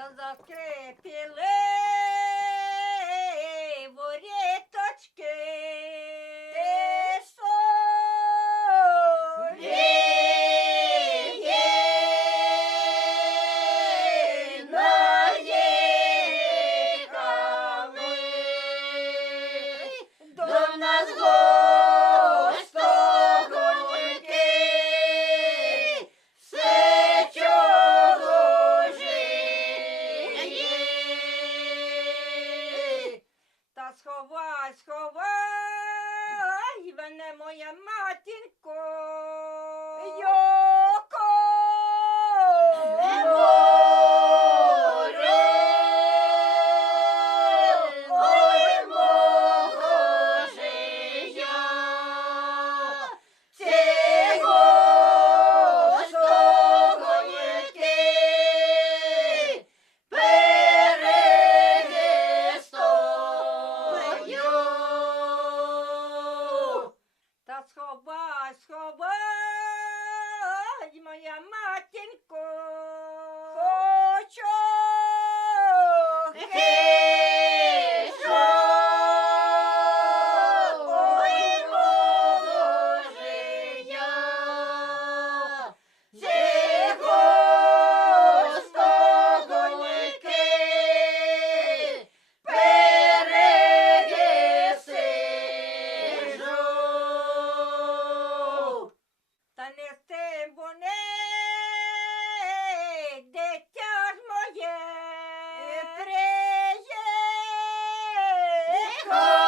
Tanto que te levo, Martin Cole. Yo. Oh!